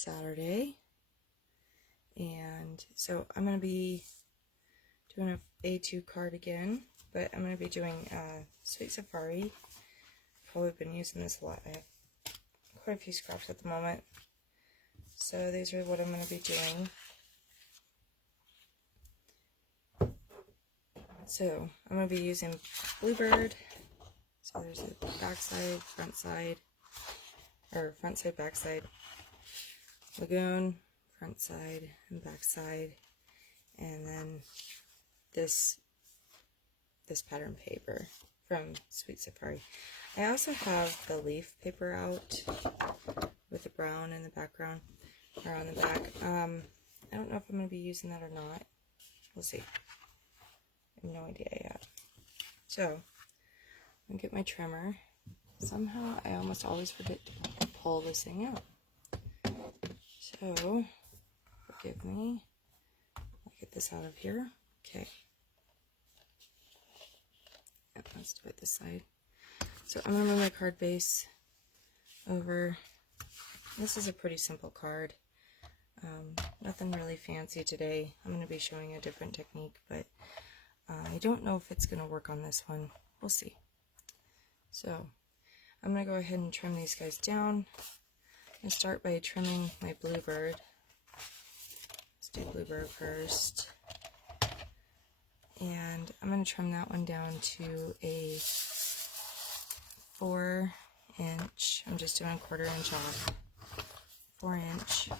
Saturday, and so I'm going to be doing a A2 card again, but I'm going to be doing Sweet Safari. Probably been using this a lot. I have quite a few scraps at the moment, so these are what I'm going to be doing. So I'm going to be using Bluebird. So there's a backside, front side, or front side, back side, Lagoon, front side and back side, and then this pattern paper from Sweet Safari. I also have the leaf paper out with the brown in the background, or on the back. I don't know if I'm going to be using that or not. We'll see. I have no idea yet. So, I'm going to get my trimmer. Somehow, I almost always forget to pull this thing out. So, forgive me. I'll get this out of here. Okay. Yep, let's do it this side. So, I'm going to move my card base over. This is a pretty simple card. Nothing really fancy today. I'm going to be showing a different technique, but I don't know if it's going to work on this one. We'll see. So, I'm going to go ahead and trim these guys down. I'm going to start by trimming my Bluebird. Let's do Bluebird first. And I'm going to trim that one down to a 4-inch. I'm just doing 1/4 inch off. 4-inch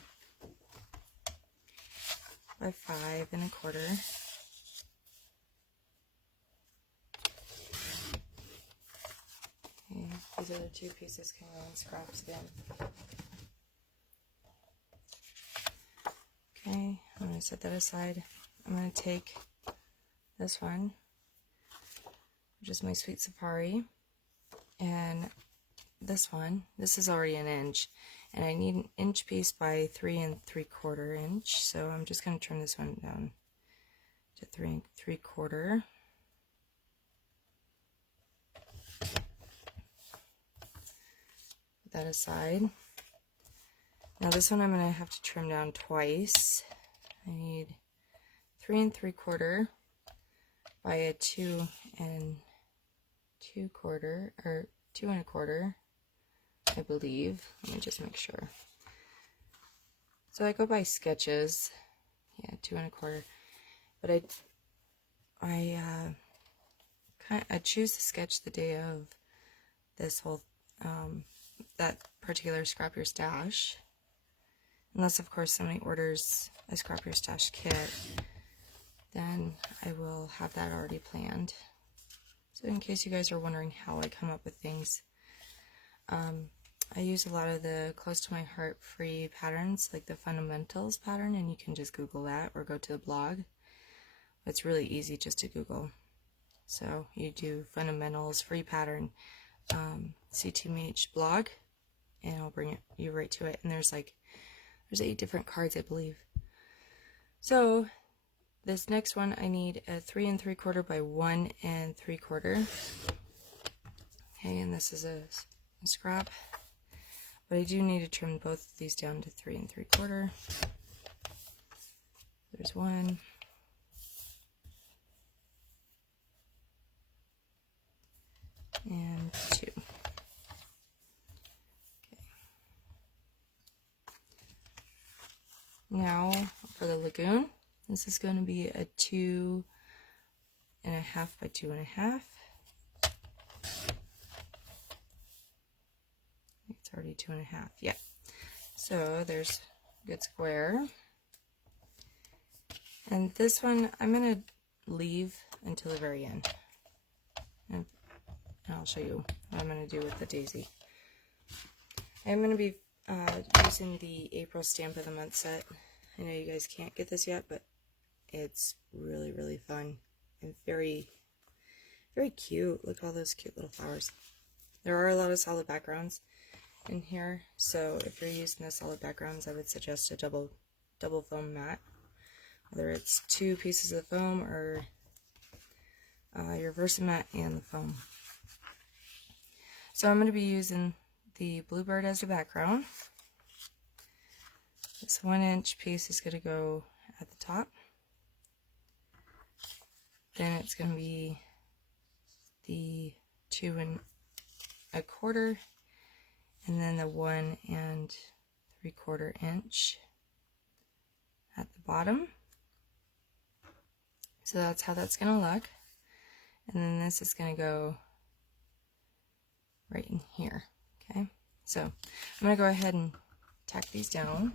by 5 1/4. Okay, these other two pieces can go in scraps again. Okay, I'm going to set that aside. I'm going to take this one, which is my Sweet Safari, and this one, this is already 1 inch, and I need an inch piece by 3 3/4 inch, so I'm just going to trim this one down to 3 3/4. Put that aside. Now this one I'm going to have to trim down twice. I need 3 3/4 by a 2 2/4, or 2 1/4, I believe. Let me just make sure. So I go by sketches. Yeah, 2 1/4. But I choose to sketch the day of this whole that particular Scrap Your Stash. Unless, of course, somebody orders a Scrap Your Stash kit, then I will have that already planned. So in case you guys are wondering how I come up with things, I use a lot of the Close to My Heart free patterns, like the Fundamentals pattern, and you can just Google that or go to the blog. It's really easy just to Google. So you do Fundamentals free pattern, CTMH blog, and I'll bring you right to it. And there's 8 different cards, I believe. So this next one, I need a 3 3/4 by 1 3/4. Okay, and this is a scrap, but I do need to trim both of these down to 3 3/4. There's 1. And 2. Okay. Now for the Lagoon, this is going to be a 2 1/2 by 2 1/2. It's already 2 1/2. Yeah. So there's a good square. And this one I'm going to leave until the very end. And I'll show you what I'm going to do with the daisy. I'm going to be using the April Stamp of the Month set. I know you guys can't get this yet, but it's really, really fun and very, very cute. Look at all those cute little flowers. There are a lot of solid backgrounds in here, so if you're using the solid backgrounds, I would suggest a double foam mat. Whether it's 2 pieces of foam or your Versamat and the foam. So I'm going to be using the Bluebird as the background. This 1 inch piece is going to go at the top. Then it's going to be the 2 1/4, and then the 1 3/4 inch at the bottom. So that's how that's going to look. And then this is going to go right in here. Okay, so I'm going to go ahead and tack these down.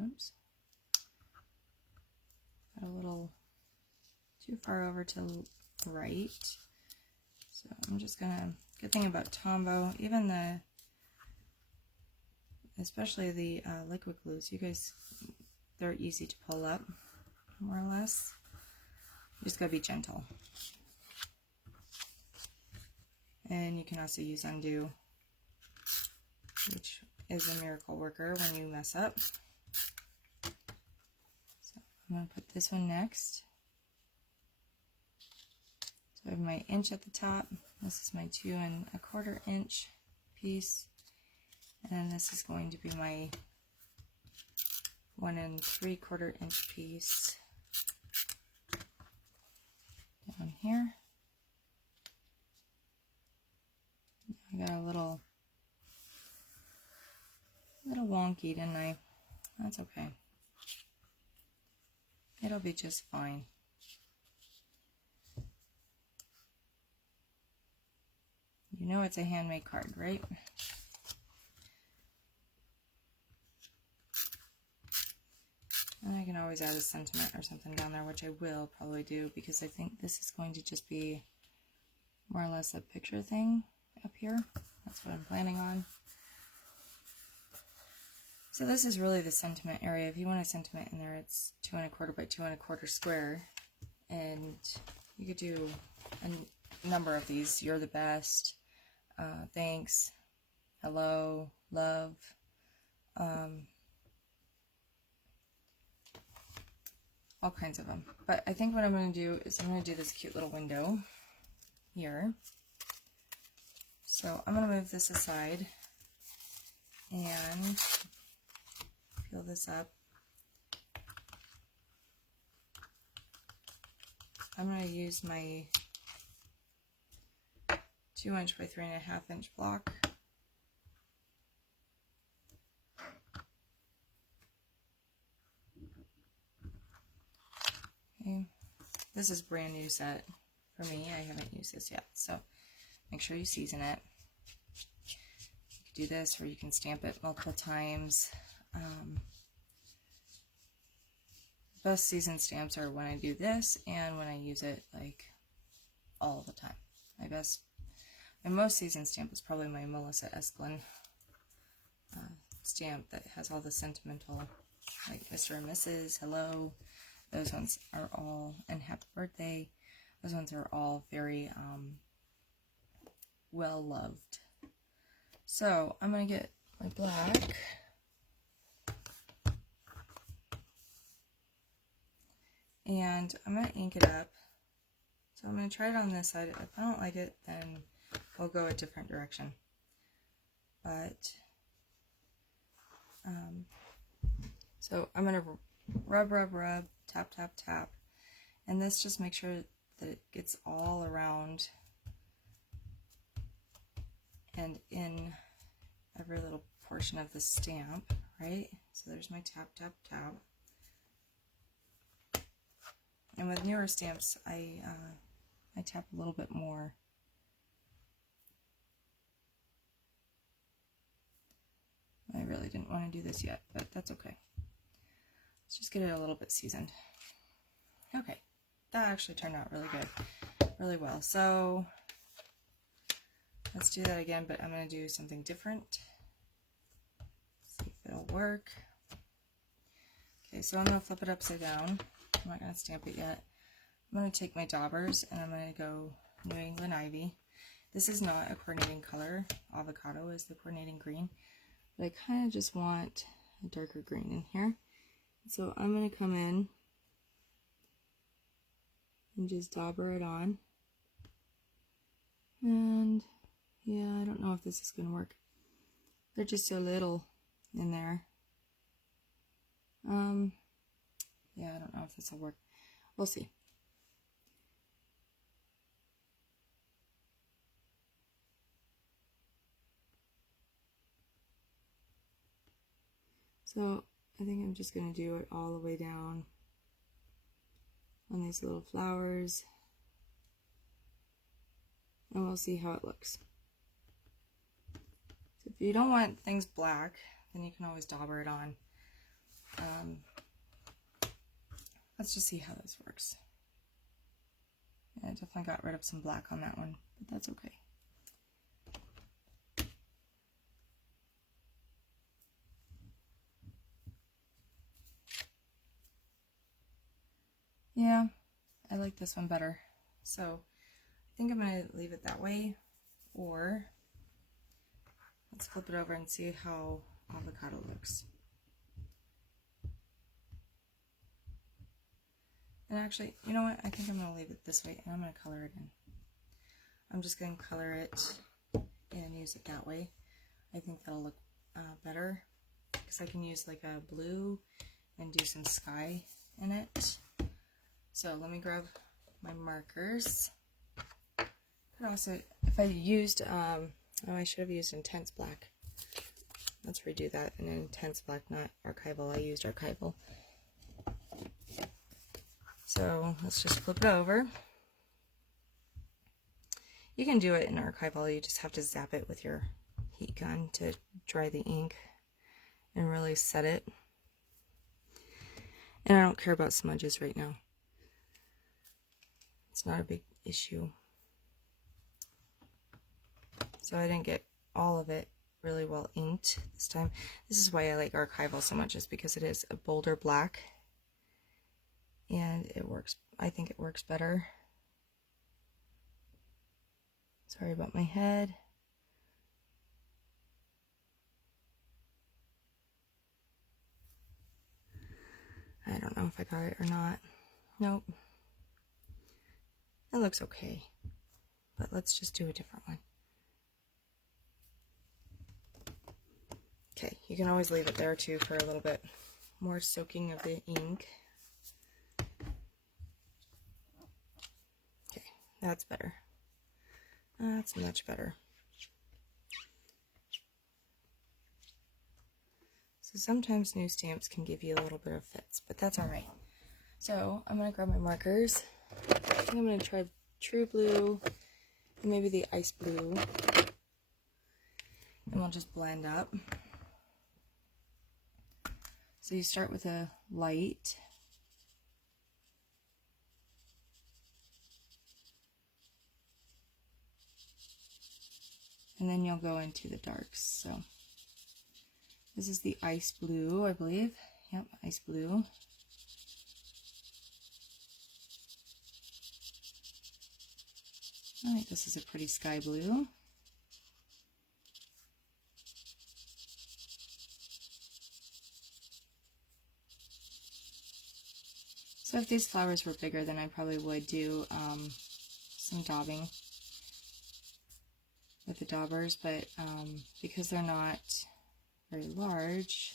Oops. Got a little too far over to the right. So I'm just gonna, good thing about Tombow, even especially the liquid glues, you guys, they're easy to pull up, more or less. You just gotta be gentle. And you can also use undo, which is a miracle worker when you mess up. So I'm gonna put this one next. So I have my inch at the top. This is my 2 1/4 inch piece. And then this is going to be my 1 3/4 inch piece down here. I got a little wonky, didn't I? That's okay. It'll be just fine. You know it's a handmade card, right? And I can always add a sentiment or something down there, which I will probably do, because I think this is going to just be more or less a picture thing up here. That's what I'm planning on. So this is really the sentiment area. If you want a sentiment in there, it's 2 1/4 by 2 1/4 square. And you could do a number of these. You're the best. Thanks. Hello. Love. All kinds of them. But I think what I'm going to do is I'm going to do this cute little window here. So I'm going to move this aside and peel this up. I'm going to use my 2 inch by 3 1/2 inch block. Okay. This is brand new set for me. I haven't used this yet, so make sure you season it. You can do this, or you can stamp it multiple times. Best seasoned stamps are when I do this and when I use it like all the time. My most seasoned stamp is probably my Melissa Esklin stamp that has all the sentimental, like Mr. and Mrs., hello. Those ones are all, and happy birthday. Those ones are all very well loved. So I'm going to get my black. And I'm going to ink it up. So I'm going to try it on this side. If I don't like it, then I'll go a different direction. But, so I'm going to rub, tap, tap, tap. And this just makes sure that it gets all around and in every little portion of the stamp, right? So there's my tap, tap, tap. And with newer stamps, I tap a little bit more. I really didn't want to do this yet, but that's okay. Let's just get it a little bit seasoned. Okay, that actually turned out really good, really well. So let's do that again, but I'm going to do something different. See if it'll work. Okay, so I'm going to flip it upside down. I'm not going to stamp it yet. I'm going to take my daubers and I'm going to go New England Ivy. This is not a coordinating color. Avocado is the coordinating green. But I kind of just want a darker green in here. So I'm going to come in and just dauber it on. And yeah, I don't know if this is going to work. They're just so little in there. Yeah, I don't know if this will work. We'll see. So I think I'm just going to do it all the way down on these little flowers, and we'll see how it looks. So if you don't want things black, then you can always dauber it on. Let's just see how this works. Yeah, I definitely got rid of some black on that one, but that's okay. Yeah, I like this one better. So I think I'm going to leave it that way, or let's flip it over and see how avocado looks. And actually, you know what? I think I'm going to leave it this way, and I'm going to color it in. I'm just going to color it and use it that way. I think that'll look better, because I can use like a blue and do some sky in it. So let me grab my markers. Could also, if I used, oh, I should have used Intense Black. Let's redo that. And Intense Black, not Archival. I used Archival. So let's just flip it over. You can do it in Archival. You just have to zap it with your heat gun to dry the ink and really set it. And I don't care about smudges right now. It's not a big issue. So I didn't get all of it really well inked this time. This is why I like Archival so much, is because it is a bolder black. And it works, I think it works better. Sorry about my head. I don't know if I got it or not. Nope. It looks okay. But let's just do a different one. Okay, you can always leave it there too for a little bit more soaking of the ink. Okay, that's better. That's much better. So sometimes new stamps can give you a little bit of fits, but that's alright. So I'm going to grab my markers. I think I'm going to try True Blue and maybe the Ice Blue. And we'll just blend up. So you start with a light. And then you'll go into the darks. So this is the Ice Blue, I believe. Yep, Ice Blue. I think this is a pretty sky blue. So if these flowers were bigger, then I probably would do some daubing with the daubers, but because they're not very large,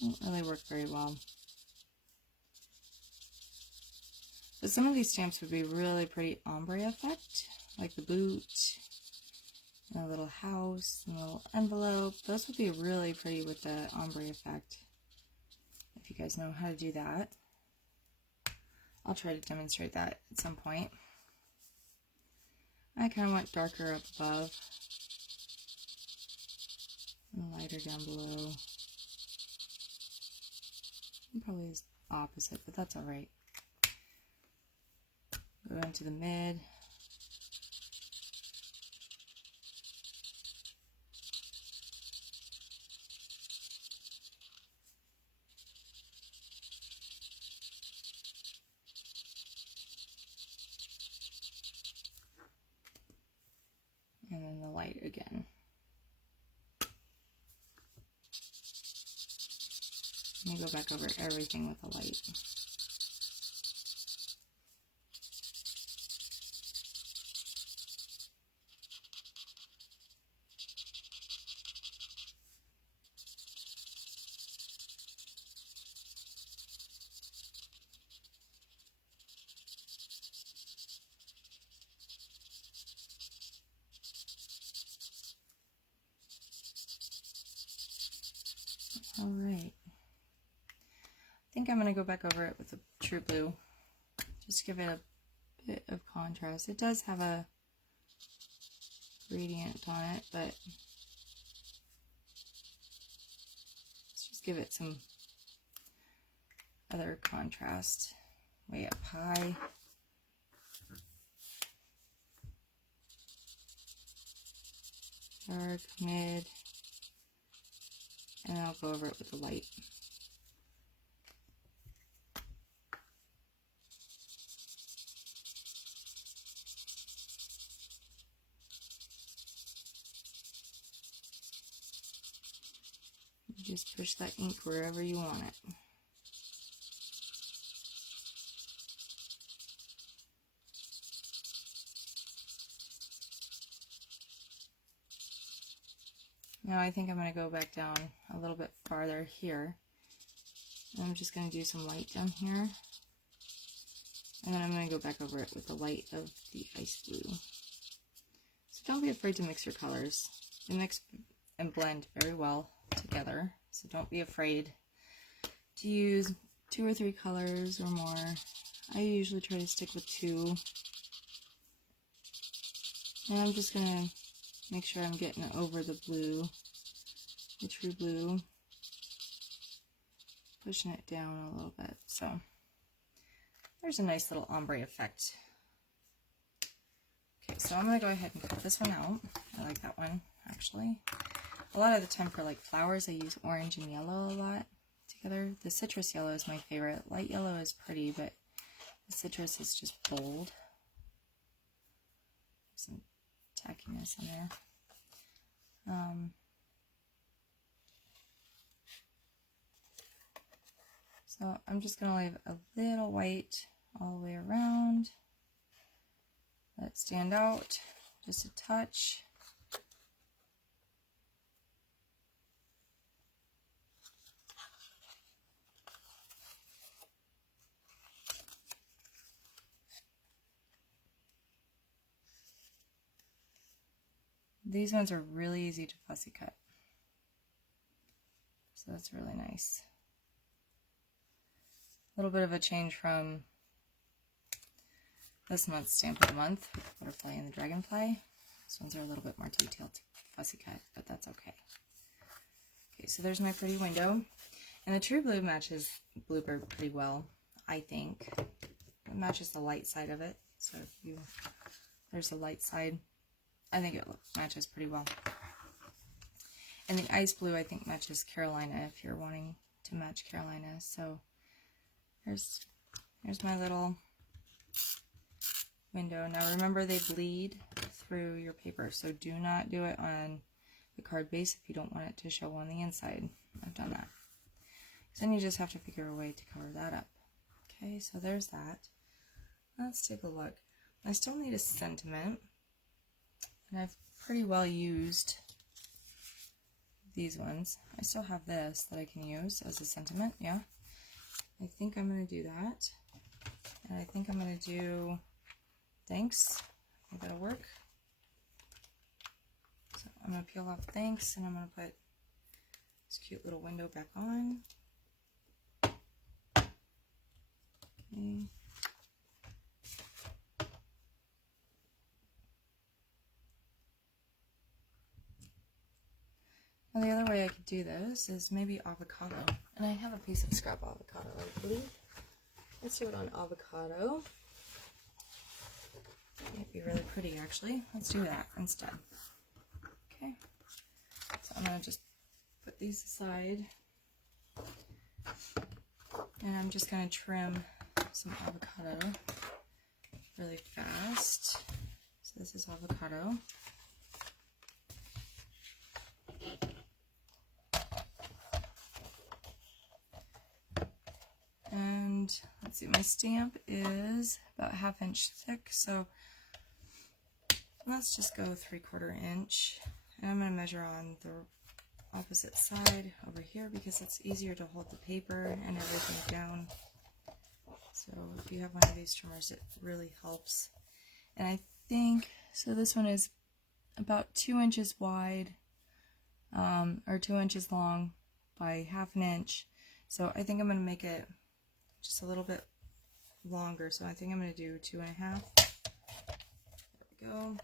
it don't really work very well. But some of these stamps would be really pretty ombre effect, like the boot, and a little house, and a little envelope. Those would be really pretty with the ombre effect, if you guys know how to do that. I'll try to demonstrate that at some point. I kind of want darker up above and lighter down below. And probably is opposite, but that's alright. Go into the mid. And then the light again. Let me go back over everything with the light. All right. I think I'm going to go back over it with the True Blue. Just give it a bit of contrast. It does have a gradient on it, but let's just give it some other contrast. Way up high. Dark, mid, and I'll go over it with the light. Just push that ink wherever you want it. Now I think I'm going to go back down a little bit farther here. And I'm just going to do some light down here. And then I'm going to go back over it with the light of the ice blue. So don't be afraid to mix your colors. They mix and blend very well together. So don't be afraid to use 2 or 3 colors or more. I usually try to stick with 2. And I'm just going to make sure I'm getting over the blue, the True Blue, pushing it down a little bit. So there's a nice little ombre effect. Okay, so I'm going to go ahead and cut this one out. I like that one, actually. A lot of the time for like flowers, I use orange and yellow a lot together. The citrus yellow is my favorite. Light yellow is pretty, but the citrus is just bold. Some tackiness in there. So I'm just going to leave a little white all the way around. Let it stand out just a touch. These ones are really easy to fussy cut. So that's really nice. A little bit of a change from this month's Stamp of the Month, with the butterfly and the dragonfly. These ones are a little bit more detailed fussy cut, but that's okay. Okay, so there's my pretty window. And the True Blue matches Bluebird pretty well, I think. It matches the light side of it. So if there's a light side, I think it matches pretty well. And the Ice Blue, I think, matches Carolina if you're wanting to match Carolina. So here's my little window. Now remember, they bleed through your paper, so do not do it on the card base if you don't want it to show on the inside. I've done that. So then you just have to figure a way to cover that up. Okay, so there's that. Let's take a look. I still need a sentiment, and I've pretty well used these ones. I still have this that I can use as a sentiment, yeah. I think I'm going to do that. And I think I'm going to do thanks. I think that'll work. So I'm going to peel off thanks, and I'm going to put this cute little window back on. Okay. Now the other way I could do this is maybe avocado. And I have a piece of scrap avocado, I believe. Let's do it on avocado. Might be really pretty, actually. Let's do that instead. Okay. So I'm going to just put these aside. And I'm just going to trim some avocado really fast. So this is avocado. And let's see, my stamp is about 1/2 inch thick, so let's just go 3/4 inch. And I'm going to measure on the opposite side over here because it's easier to hold the paper and everything down. So if you have one of these trimmers, it really helps. And I think, so this one is about 2 inches wide, or 2 inches long, by 1/2 inch. So I think I'm going to make it just a little bit longer. So I think I'm going to do 2.5. There we go.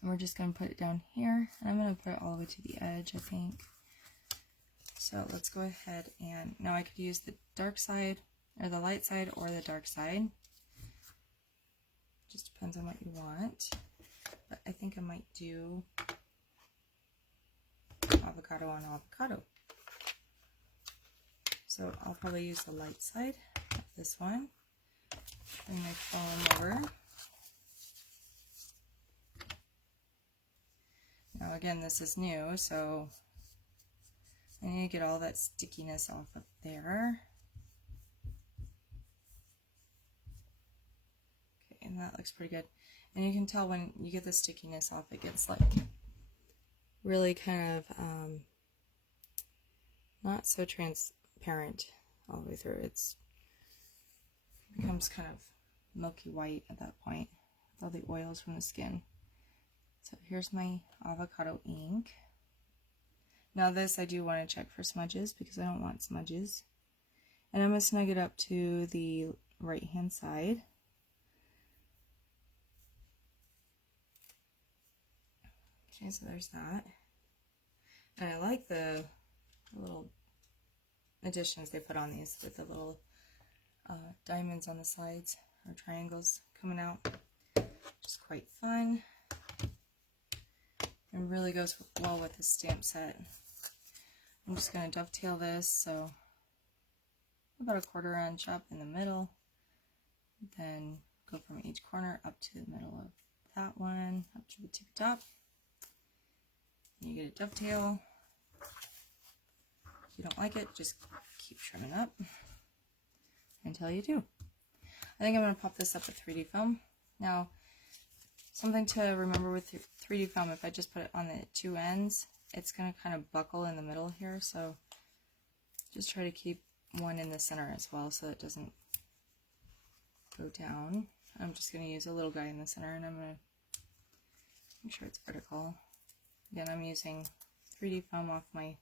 And we're just going to put it down here. And I'm going to put it all the way to the edge, I think. So let's go ahead and now I could use the dark side or the light side or the dark side. Just depends on what you want. But I think I might do avocado on avocado. So I'll probably use the light side of this one. Bring my foam over. Now again, this is new, so I need to get all that stickiness off of there. Okay, and that looks pretty good. And you can tell when you get the stickiness off, it gets like really kind of not so transparent all the way through. It becomes kind of milky white at that point with all the oils from the skin. So here's my avocado ink. Now this I do want to check for smudges because I don't want smudges. And I'm going to snug it up to the right hand side. Okay, so there's that. And I like the little additions they put on these with the little diamonds on the sides or triangles coming out. Just quite fun. And really goes well with the stamp set. I'm just going to dovetail this, so about 1/4 inch up in the middle, then go from each corner up to the middle of that one, up to the tippy top. And you get a dovetail. If you don't like it, just keep trimming up until you do. I think I'm going to pop this up with 3D foam. Now, something to remember with 3D foam, if I just put it on the two ends, it's going to kind of buckle in the middle here, so just try to keep one in the center as well so it doesn't go down. I'm just going to use a little guy in the center, and I'm going to make sure it's vertical. Again, I'm using 3D foam off my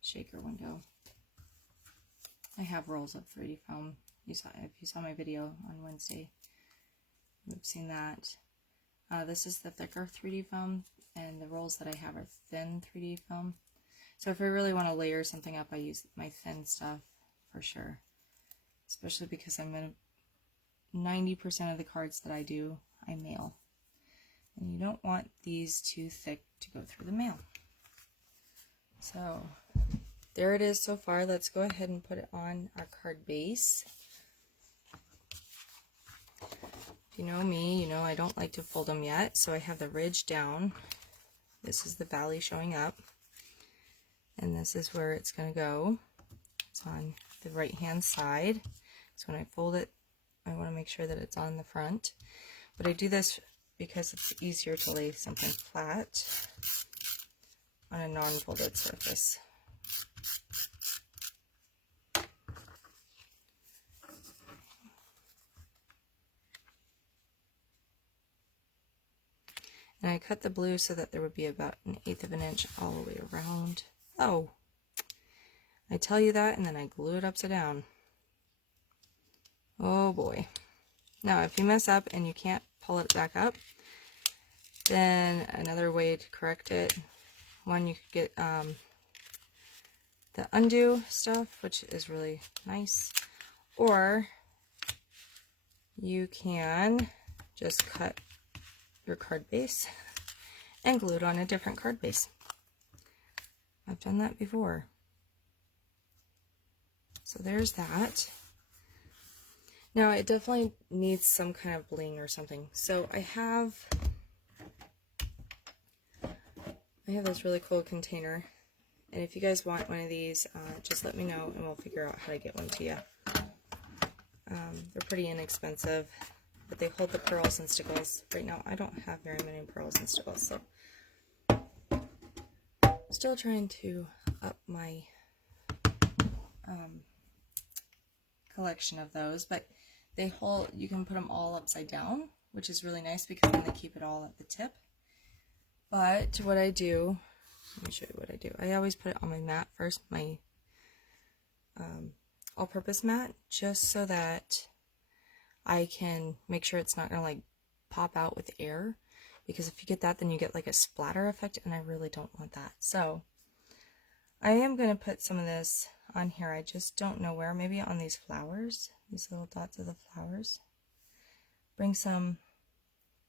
shaker window. I have rolls of 3D foam. If you saw my video on Wednesday, you've seen that. This is the thicker 3D foam, and the rolls that I have are thin 3D foam. So if I really want to layer something up, I use my thin stuff for sure. Especially because I'm going to 90% of the cards that I do, I mail. And you don't want these too thick to go through the mail. So there it is so far. Let's go ahead and put it on our card base. If you know me, you know I don't like to fold them yet, so I have the ridge down. This is the valley showing up, and this is where it's going to go. It's on the right hand side, so when I fold it, I want to make sure that it's on the front. But I do this because it's easier to lay something flat on a non-folded surface. And I cut the blue so that there would be about 1/8 of an inch all the way around. Oh, I tell you that and then I glue it upside down. Oh boy. Now if you mess up and you can't pull it back up, then another way to correct it, one, you could get the undo stuff, which is really nice, or you can just cut your card base and glue it on a different card base. I've done that before. So there's that. Now it definitely needs some kind of bling or something. So I have this really cool container, and if you guys want one of these, just let me know and we'll figure out how to get one to you. They're pretty inexpensive, but they hold the pearls and stickles. Right now I don't have very many pearls and stickles, so still trying to up my collection of those, but they hold, you can put them all upside down, which is really nice because then they keep it all at the tip. But what I do, let me show you what I do. I always put it on my mat first, my all-purpose mat, just so that I can make sure it's not going to like pop out with air, because if you get that, then you get like a splatter effect, and I really don't want that. So I am going to put some of this on here. I just don't know where. Maybe on these flowers, these little dots of the flowers. Bring some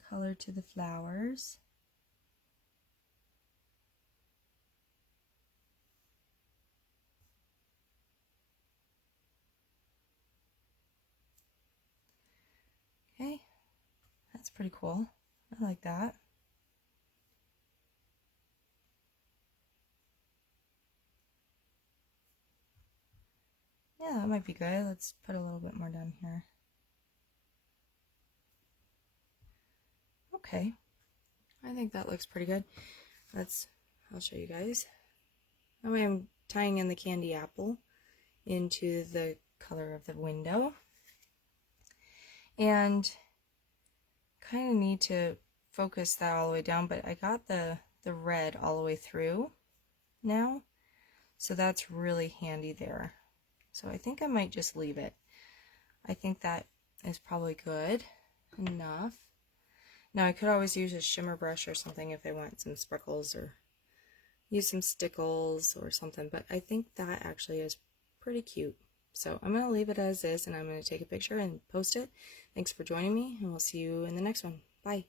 color to the flowers. Okay, that's pretty cool. I like that. Yeah, that might be good. Let's put a little bit more down here. Okay, I think that looks pretty good. I'll show you guys. Now I'm tying in the candy apple into the color of the window. And kind of need to focus that all the way down, but I got the red all the way through now, so that's really handy there. So I think I might just leave it. I think that is probably good enough. Now I could always use a shimmer brush or something if I want some sprinkles, or use some stickles or something, but I think that actually is pretty cute. So I'm going to leave it as is, and I'm going to take a picture and post it. Thanks for joining me, and we'll see you in the next one. Bye.